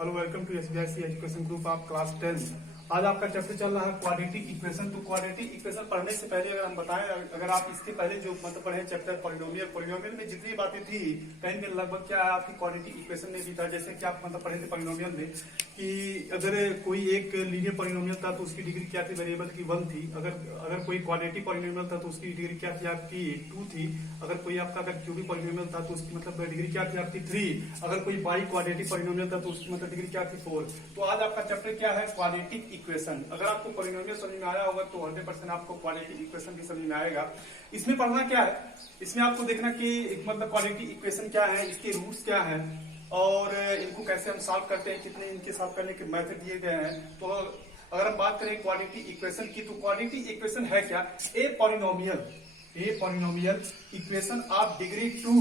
Hello, welcome to SBIC education group of class 10। आज आपका chapter चल रहा है क्वाड्रेटिक इक्वेशन। तो क्वाड्रेटिक इक्वेशन पढ़ने से पहले अगर हम बताएं, अगर आप इसके पहले जो मतलब पढ़े चैप्टर पॉलिनोमियल में जितनी बातें थी कहीं में लगभग क्या है आपकी क्वाड्रेटिक इक्वेशन में भी था। जैसे कि आप मतलब पढ़े थे पॉलिनोमियल में कि अगर कोई एक लीनियर पॉलिनोमियल था तो उसकी डिग्री क्या थी, वेरिएबल की 1 थी। अगर कोई क्वाड्रेटिक पॉलिनोमियल था तो उसकी डिग्री क्या थी आपकी 2 थी। अगर कोई आपका अगर क्यूबिक पॉलिनोमियल था तो उसकी मतलब डिग्री क्या थी आपकी 3। अगर कोई बाई क्वाड्रेटिक पॉलिनोमियल था तो उसकी मतलब डिग्री क्या थी 4। तो आज आपका चैप्टर क्या है, क्वाड्रेटिक इक्वेशन। अगर आपको पॉलिनोमियल समझ में आया होगा तो 100% आपको क्वाड्रेटिक इक्वेशन भी समझ में आएगा। इसमें पढ़ना क्या है, इसमें आपको देखना कि मतलब क्वाड्रेटिक इक्वेशन क्या है, इसके रूट्स क्या है और इनको कैसे हम सॉल्व करते हैं, कितने इनके सॉल्व करने के मेथड दिए गए हैं। तो अगर हम बात करें क्वाड्रेटिक इक्वेशन की, तो क्वाड्रेटिक इक्वेशन है क्या, a polynomial equation of degree 2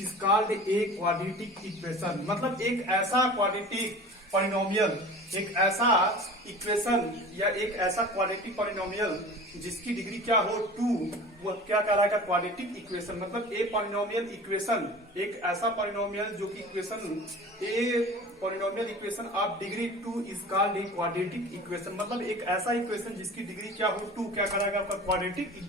is called a quadratic equation. मतलब एक ऐसा क्वाड्रेटिक पॉलिनोमियल, एक ऐसा इक्वेशन या एक ऐसा क्वाड्रेटिक पॉलिनोमियल जिसकी डिग्री क्या हो 2, वो क्या कहलाएगा, क्वाड्रेटिक इक्वेशन। मतलब ए पॉलिनोमियल इक्वेशन, एक ऐसा पॉलिनोमियल जो कि equation a polynomial equation of degree 2 is called a quadratic equation. मतलब एक ऐसा इक्वेशन जिसकी डिग्री क्या हो 2, क्या कहलाएगा आपका क्वाड्रेटिक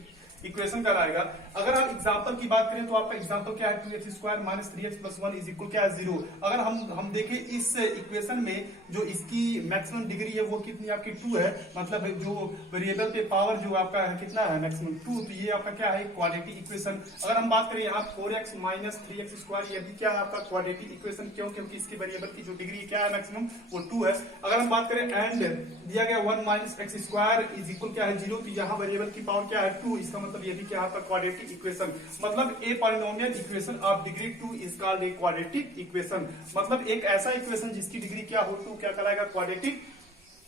इक्वेशन कराएगा। अगर आप एग्जांपल की बात करें तो आपका एग्जांपल क्या है, 2x² - 3x + 1 इज इक्वल क्या है 0। अगर हम देखें इस इक्वेशन में जो इसकी मैक्सिमम डिग्री है वो कितनी आपकी 2 है। मतलब जो वेरिएबल पे पावर जो आपका है कितना है, मैक्सिमम 2। तो ये आपका क्या है, क्वाड्रेटिक इक्वेशन। अगर हम बात करें यहाँ 4x - 3x², ये भी क्या है आपका क्वाड्रेटिक इक्वेशन। क्यों? क्योंकि इसकी वेरिएबल की जो डिग्री क्या है मैक्सिमम वो 2 है। अगर हम बात करें एंड दिया गया 1 - x² इज इक्वल क्या है 0, तो यहाँ वेरिएबल की पावर क्या है 2। इसका मतलब ये भी क्या है क्वाड्रेटिक इक्वेशन। मतलब a polynomial equation of degree 2 is called a quadratic equation. मतलब एक ऐसा इक्वेशन जिसकी डिग्री क्या हो 2, क्या कहलाएगा, क्वाड्रेटिक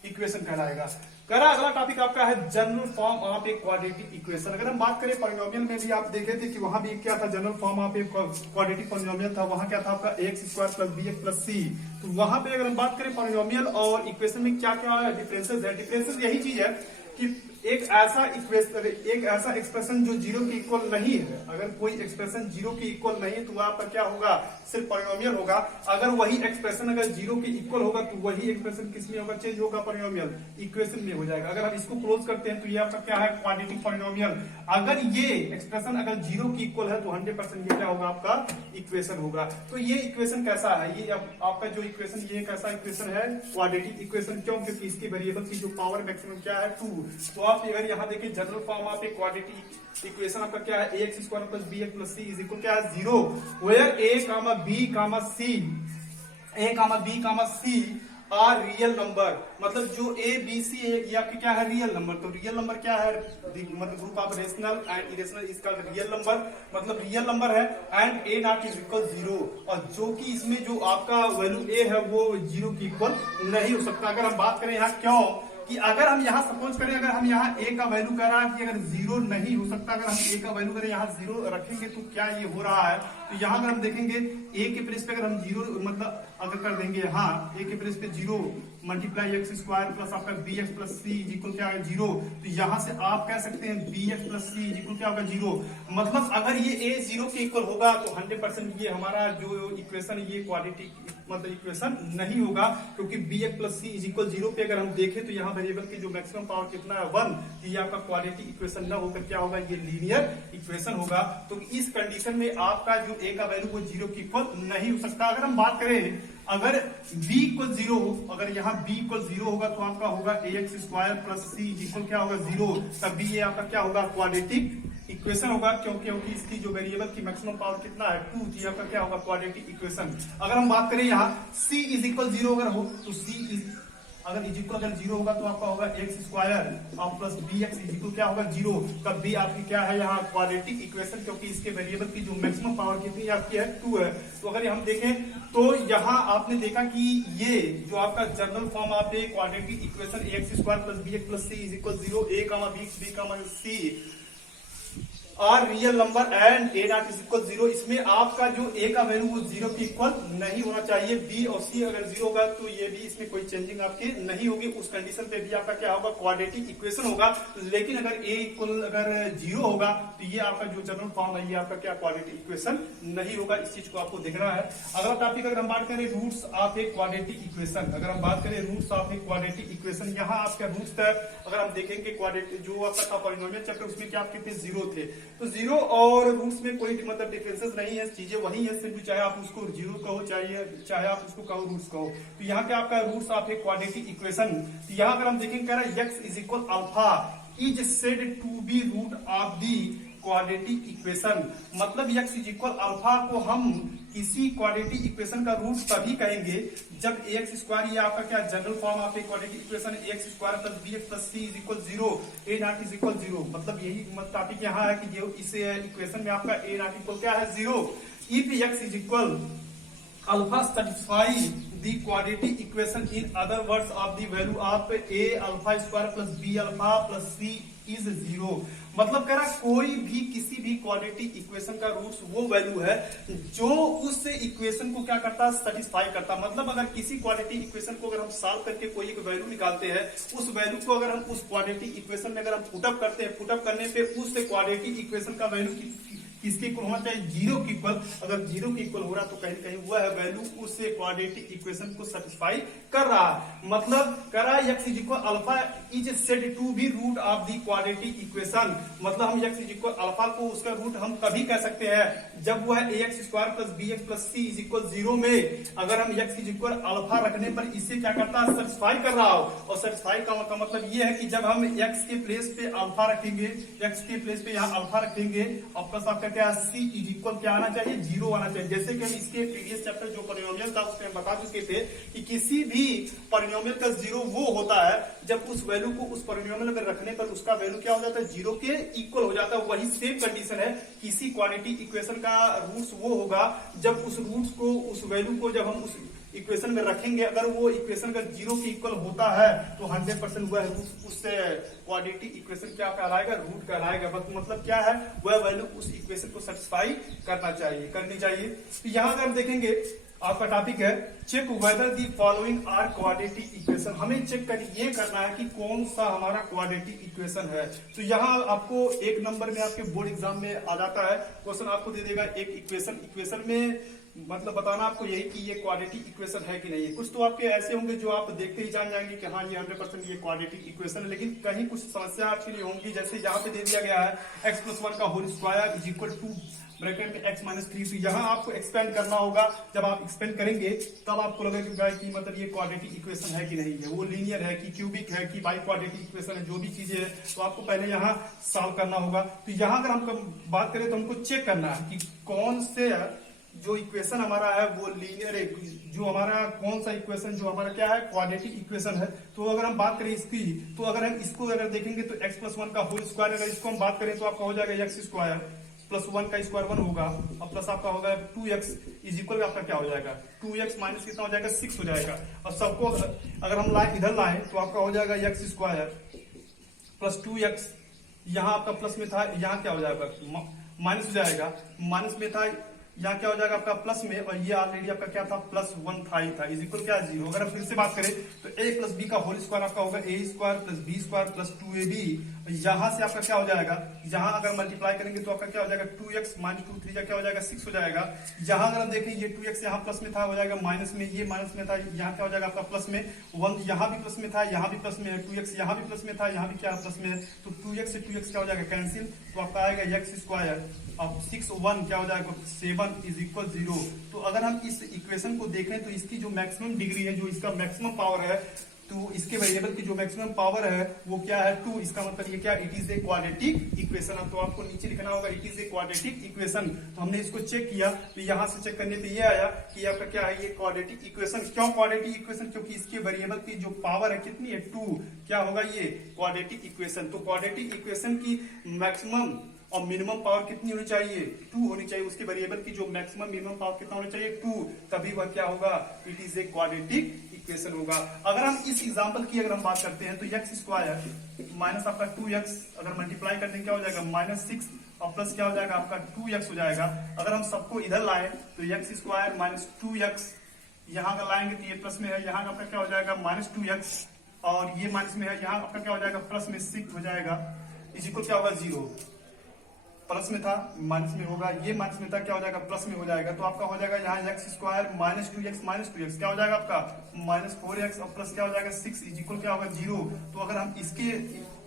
इक्वेशन कहलाएगा। अगला टॉपिक आपका है general form of a quadratic equation. अगर हम बात करें पॉलिनोमियल में भी आप देखे थे कि वहां भी क्या था, general form of a quadratic polynomial था। वहां क्या था आपका ax² + bx + c। तो वहां पे अगर हम बात करें पॉलिनोमियल और इक्वेशन में क्या क्या डिफरेंसेस है, डिफरेंसेस यही चीज है कि एक ऐसा एक्सप्रेशन जो 0 के इक्वल नहीं है। अगर कोई एक्सप्रेशन 0 के इक्वल नहीं है तो वहां पर क्या होगा, सिर्फ पॉलिनोमियल होगा। अगर वही एक्सप्रेशन अगर 0 के इक्वल होगा तो वही एक्सप्रेशन किस में होगा, चेंज होगा, पॉलिनोमियल इक्वेशन में हो जाएगा। अगर हम इसको क्लोज करते हैं तो ये आपका क्या है, क्वाड्रेटिक पॉलिनोमियल। अगर ये एक्सप्रेशन अगर 0 की इक्वल है तो 100% ये क्या होगा, आपका इक्वेशन होगा। तो ये इक्वेशन कैसा है, ये आपका जो इक्वेशन, ये कैसा इक्वेशन है, क्वाड्रेटिक इक्वेशन। क्यों? क्योंकि इसकी वेरिएबल की जो पावर मैक्सिमम क्या है 2। तो आप अगर यहाँ देखिए general form of a quadratic equation आपका क्या है, ax² + bx + c is equal क्या है 0, where a, b, c are real number. मतलब जो a, b, c है ये आपके क्या है, रियल नंबर। तो रियल नंबर क्या है, मतलब group of rational and irrational, इसका रियल नंबर मतलब रियल नंबर है। एंड a0 इज इक्वल 0, और जो कि इसमें जो आपका वैल्यू a है वो 0 की इक्वल नहीं हो सकता। अगर हम बात करें यहाँ क्यों कि अगर हम यहाँ सपोज करें, अगर हम यहाँ a का वैल्यू कह रहा है कि अगर 0 नहीं हो सकता, अगर हम a का वैल्यू करें यहाँ 0 रखेंगे तो क्या ये हो रहा है। तो यहाँ अगर हम देखेंगे a के प्लेस पे अगर हम 0 मतलब अगर कर देंगे, हाँ a के प्लेस पे 0 मल्टीप्लाई x² प्लस आपका bx + c इज इक्वल क्या है 0। तो यहाँ से आप कह सकते हैं bx + c इज इक्वल क्या होगा 0। मतलब अगर ये a 0 के इक्वल होगा तो 100% ये हमारा जो इक्वेशन ये क्वाड्रेटिक मतलब इक्वेशन नहीं होगा। क्योंकि bx + c इज इक्वल 0 पे अगर हम देखें तो यहाँ वेरिएबल की जो मैक्सिमम पावर कितना है 1। तो ये आपका क्वाड्रेटिक इक्वेशन न होकर क्या होगा, ये लीनियर इक्वेशन होगा। तो इस कंडीशन में आपका जो a का वैल्यू वो 0 की इक्वल नहीं हो सकता। अगर हम बात करें अगर b = 0 हो, अगर यहाँ b = 0 होगा तो आपका होगा ax² + c इक्वल क्या होगा 0। तब भी ये आपका क्या होगा, क्वाड्रेटिक इक्वेशन होगा। क्योंकि इसकी जो वेरिएबल की मैक्सिमम पावर कितना है 2, तो आपका क्या होगा, क्वाड्रेटिक इक्वेशन। अगर हम बात करें यहाँ c = 0 अगर हो तो अगर इज इक्वल अगर 0 होगा तो आपका होगा x² और प्लस bx इज इक्वल क्या होगा 0। तब भी आपकी क्या है यहाँ क्वाड्रेटिक इक्वेशन, क्योंकि इसके वेरिएबल की जो मैक्सिमम पावर कितनी आपकी है 2 है। तो अगर हम देखें तो यहाँ आपने देखा कि ये जो आपका general form of a quadratic equation ax² + bx + c is equal 0, a, b, c are real number and a not is equal 0, इसमें आपका जो ए का वैल्यू वो 0 के इक्वल नहीं होना चाहिए। बी और सी अगर 0 होगा तो ये भी इसमें कोई चेंजिंग आपकी नहीं होगी, उस कंडीशन पे भी आपका क्या होगा, क्वाड्रेटिक इक्वेशन होगा। लेकिन अगर ए इक्वल अगर 0 होगा तो ये आपका जो जनरल फॉर्म है ये आपका क्या क्वाड्रेटिक इक्वेशन नहीं होगा। इस चीज को आपको देखना है। अगला टॉपिक अगर हम बात करें roots of a quadratic equation, अगर हम बात करें roots of a quadratic equation, यहाँ आपका रूट्स है अगर हम देखेंगे क्वाड्रेटिक जो आपका पॉलिनोमियल चैप्टर उसमें क्या आपके 0 थे, तो 0 और रूट्स में कोई मतलब डिफरेंसेस नहीं है, चीजें वही है, सिर्फ चाहे आप उसको 0 कहो चाहे आप उसको कहो रूट्स कहो। तो यहाँ क्या आपका roots of a quadratic equation, तो यहाँ अगर हम देखेंगे कह रहा है x is equal alpha is said to be root of the quadratic equation, मतलब x इज इक्वल अल्फा को हम किसी क्वाड्रेटिक इक्वेशन का रूट तभी कहेंगे जब ax स्क्वायर, ये आपका क्या general form of a quadratic equation, ax square plus bx plus c is equal 0, a not is equal 0, मतलब यही टॉपिक यहाँ है कि जो इस इक्वेशन में आपका a नॉट इक्वल क्या है 0। If x is equal alpha satisfy the quadratic equation, in other words of the value of a alpha square plus b alpha plus c is 0, मतलब कह रहा कोई भी किसी भी क्वाड्रेटिक इक्वेशन का रूट्स वो वैल्यू है जो उस इक्वेशन को क्या करता है, सेटिस्फाई करता है। मतलब अगर किसी क्वाड्रेटिक इक्वेशन को अगर हम सॉल्व करके कोई एक वैल्यू निकालते हैं, उस वैल्यू को अगर हम उस क्वाड्रेटिक इक्वेशन में अगर हम पुटअप करते हैं, पुटअप करने पे उस क्वाड्रेटिक इक्वेशन का वैल्यू किसके इक्वल होना चाहिए, 0 के इक्वल। अगर 0 के इक्वल हो रहा तो कहीं कहीं वह वैल्यू उस क्वाड्रेटिक इक्वेशन को सेटिस्फाई कर रहा है। मतलब कर रहा है x is equal alpha is said to be root of the quadratic equation, मतलब हम x इज इक्वल अल्फा को उसका रूट हम कभी कह सकते हैं जब वह ax square plus bx plus c is equal 0 में अगर हम x इज इक्वल अल्फा रखने पर इसे क्या करता है, सेटिस्फाई कर रहा हो। और सेटिस्फाई का मतलब ये है कि जब हम x के प्लेस पे अल्फा रखेंगे, x के प्लेस पे यहाँ अल्फा रखेंगे और प्लस आपका क्या c इज इक्वल क्या आना चाहिए, 0 आना चाहिए। जैसे कि हम इसके प्रीवियस चैप्टर जो पॉलिनोमियल था उसमें बता चुके थे कि किसी भी पॉलिनोमियल का 0 वो होता है जब उस वैल्यू को उस पॉलिनोमियल में रखने पर उसका वैल्यू क्या हो जाता है, 0 के इक्वल हो जाता है। वही सेम कंडीशन है, किसी क्वाड्रेटिक इक्वेशन का रूट्स वो होगा जब उस रूट्स को उस वैल्यू को जब हम उस इक्वेशन में रखेंगे, अगर वो इक्वेशन का 0 के इक्वल होता है तो 100% वह उस क्वाड्रेटिक इक्वेशन क्या कहलाएगा, रूट कहलाएगा। मतलब क्या है, वह वैल्यू उस इक्वेशन को सेटिस्फाई करनी चाहिए। तो यहाँ अगर हम देखेंगे आपका टॉपिक है check whether the following are quadratic equation, हमें चेक कर ये करना है कि कौन सा हमारा क्वाड्रेटिक इक्वेशन है। तो यहाँ आपको एक नंबर में आपके बोर्ड एग्जाम में आ जाता है, क्वेश्चन आपको दे देगा एक इक्वेशन में मतलब बताना आपको यही कि ये क्वाड्रेटिक इक्वेशन है कि नहीं है। कुछ तो आपके ऐसे होंगे जो आप देखते ही जान जाएंगे कि हाँ ये 100% ये क्वाड्रेटिक इक्वेशन है, लेकिन कहीं कुछ समस्या आपके लिए होंगी। जैसे यहाँ पे दे दिया गया है x प्लस 1 का whole square is equal to bracket में x माइनस 3, तो यहाँ आपको एक्सपेंड करना होगा। जब आप एक्सपेंड करेंगे तब आपको लगेगा कि मतलब ये क्वाड्रेटिक इक्वेशन है कि नहीं है, वो लीनियर है कि क्यूबिक है कि बाई क्वाड्रेटिक इक्वेशन है, जो भी चीजें है तो आपको पहले यहाँ सॉल्व करना होगा। तो यहाँ अगर हम बात करें तो हमको चेक करना है कि कौन से जो इक्वेशन हमारा है वो लीनियर है, जो हमारा कौन सा इक्वेशन जो हमारा क्या है, क्वाड्रेटिक इक्वेशन है। तो अगर हम बात करें इसकी, तो अगर हम इसको अगर देखेंगे तो x प्लस 1 का होल स्क्वायर, अगर इसको हम बात करें तो आपका हो जाएगा x स्क्वायर प्लस 1 का स्क्वायर 1 होगा और प्लस आपका होगा 2x इज इक्वल आपका क्या हो जाएगा, 2x माइनस कितना हो जाएगा, 6 हो जाएगा। और सबको अगर हम लाए इधर लाए तो आपका हो जाएगा x स्क्वायर प्लस 2x, यहाँ आपका प्लस में था, यहाँ क्या हो जाएगा माइनस हो जाएगा, माइनस में था, यहाँ क्या हो जाएगा आपका प्लस में, और ये ऑलरेडी आपका क्या था प्लस 1 था इज इक्वल क्या 0। अगर हम फिर से बात करें तो a प्लस बी का होल स्क्वायर आपका होगा a square plus b square plus 2ab, यहाँ से आपका क्या हो जाएगा, यहाँ अगर मल्टीप्लाई करेंगे तो आपका क्या हो जाएगा 2x माइनस 2 3 क्या हो जाएगा 6 हो जाएगा। यहाँ अगर हम देखें ये 2x यहाँ प्लस में था हो जाएगा माइनस में, ये माइनस में था यहाँ क्या हो जाएगा आपका प्लस में, 1 यहाँ भी प्लस में था यहाँ भी प्लस में है, 2x यहाँ भी प्लस में था यहाँ भी क्या प्लस में है, तो 2x से 2x क्या हो जाएगा कैंसिल, तो आपका आएगा x स्क्वायर अब 6 1 क्या हो जाएगा 7 इज इक्वल 0। तो अगर हम इस इक्वेशन को देखें तो इसकी जो मैक्सिमम डिग्री है, जो इसका मैक्सिमम पावर है, तो इसके वेरिएबल की जो मैक्सिमम पावर है वो क्या है 2। इसका मतलब ये क्या, it is a quadratic equation. तो आपको नीचे लिखना होगा it is a quadratic equation. तो हमने इसको चेक किया तो यहाँ से चेक करने पे ये आया कि आपका क्या है ये क्वाड्रेटिक इक्वेशन। क्यों क्वाड्रेटिक इक्वेशन, क्योंकि इसके वेरिएबल की जो पावर है कितनी है 2, क्या होगा ये क्वाड्रेटिक इक्वेशन। तो क्वाड्रेटिक इक्वेशन की मैक्सिमम और मिनिमम पावर कितनी होनी चाहिए 2 होनी चाहिए, उसके वेरिएबल की जो मैक्सिमम मिनिमम पावर कितना होना चाहिए 2, तभी वह क्या होगा, it is a quadratic equation होगा। अगर हम इस एग्जांपल की अगर हम बात करते हैं तो x स्क्वायर माइनस आपका 2x अगर मल्टीप्लाई करते हैं क्या हो जाएगा माइनस 6 और प्लस क्या हो जाएगा आपका 2x हो जाएगा। अगर हम सबको इधर लाए तो x स्क्वायर माइनस 2x, यहाँ का लाएंगे तो ये प्लस में है, यहाँ आपका क्या हो जाएगा माइनस 2x, और ये माइनस में है, यहाँ आपका क्या हो जाएगा प्लस में 6 हो जाएगा, इस इक्वल क्या होगा 0। प्लस में था माइनस में होगा, ये माइनस में था क्या हो जाएगा प्लस में हो जाएगा। तो आपका हो जाएगा यहाँ x स्क्वायर माइनस 2x क्या हो जाएगा आपका माइनस 4x, और प्लस क्या हो जाएगा 6 इज इक्वल क्या होगा 0। तो अगर हम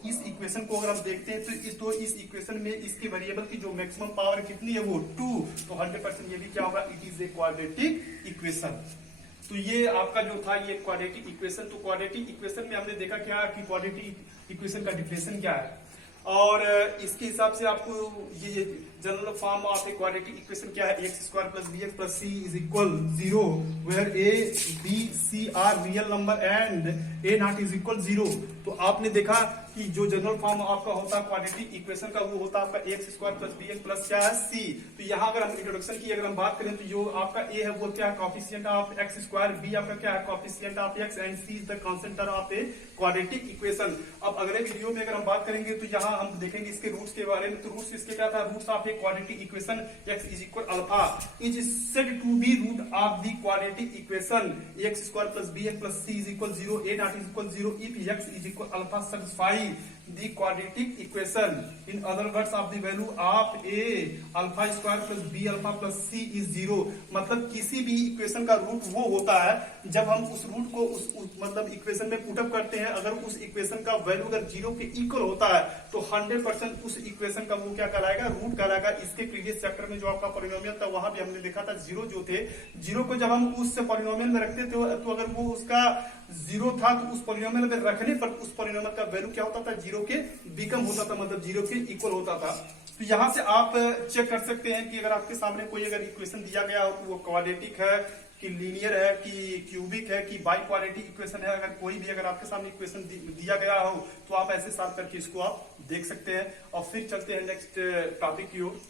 इस इक्वेशन को अगर हम देखते हैं तो इस इक्वेशन में इसके वेरिएबल की जो मैक्सिमम पावर कितनी है वो 2, तो 100% ये भी क्या होगा, it is a quadratic equation. तो ये आपका जो था ये क्वाड्रेटिक इक्वेशन। तो क्वाड्रेटिक इक्वेशन में हमने देखा क्या कि क्वाड्रेटिक इक्वेशन का डिफिनेशन क्या है, और इसके हिसाब से आपको ये general form of a quadratic equation क्या है, x square plus b x plus c is equal 0 where a b c are real number and a not is equal 0। तो आपने देखा कि जो जनरल फॉर्म आपका होता है क्वाड्रेटिक इक्वेशन का वो होता है आपका x square plus b x plus क्या है सी। तो यहाँ अगर हम इंट्रोडक्शन की अगर हम बात करें तो जो आपका ए है वो क्या है coefficient of x square, b आपका क्या है coefficient of x, and c is the constant of a quadratic equation. अब अगले वीडियो में अगर हम बात करेंगे तो यहाँ हम देखेंगे इसके रूट्स के बारे में। तो रूट्स इसके क्या था, roots of a quadratic equation x is equal alpha is said to be root of the quadratic equation x square plus b x plus c is equal 0, a not is equal 0 if x is equal alpha satisfy the quadratic equation. In other words of the value of a alpha square plus b alpha plus c is 0। मतलब किसी भी equation का root वो होता है जब हम उस रूट को उस मतलब इक्वेशन में पुटअप करते हैं, अगर उस इक्वेशन का वैल्यू अगर 0 के इक्वल होता है तो 100% उस इक्वेशन का वो क्या कहलाएगा, रूट कहलाएगा। इसके प्रीवियस चैप्टर में जो आपका पॉलिनोमियल था वहां भी हमने देखा था जीरो जो थे, जीरो को जब हम उस पॉलिनोमियल में रखते थे तो अगर वो उसका 0 था तो उस पॉलिनोमियल में रखने पर उस पॉलिनोमियल का वैल्यू क्या होता था, 0 के बिकम होता था, मतलब 0 के इक्वल होता था। तो यहां से आप चेक कर सकते हैं कि अगर आपके सामने कोई अगर इक्वेशन दिया गया हो तो वो क्वाड्रेटिक है कि लीनियर है कि क्यूबिक है कि बाई क्वाड्रेटिक इक्वेशन है। अगर कोई भी अगर आपके सामने इक्वेशन दिया गया हो तो आप ऐसे सॉल्व करके इसको आप देख सकते हैं। और फिर चलते हैं नेक्स्ट टॉपिक की ओर।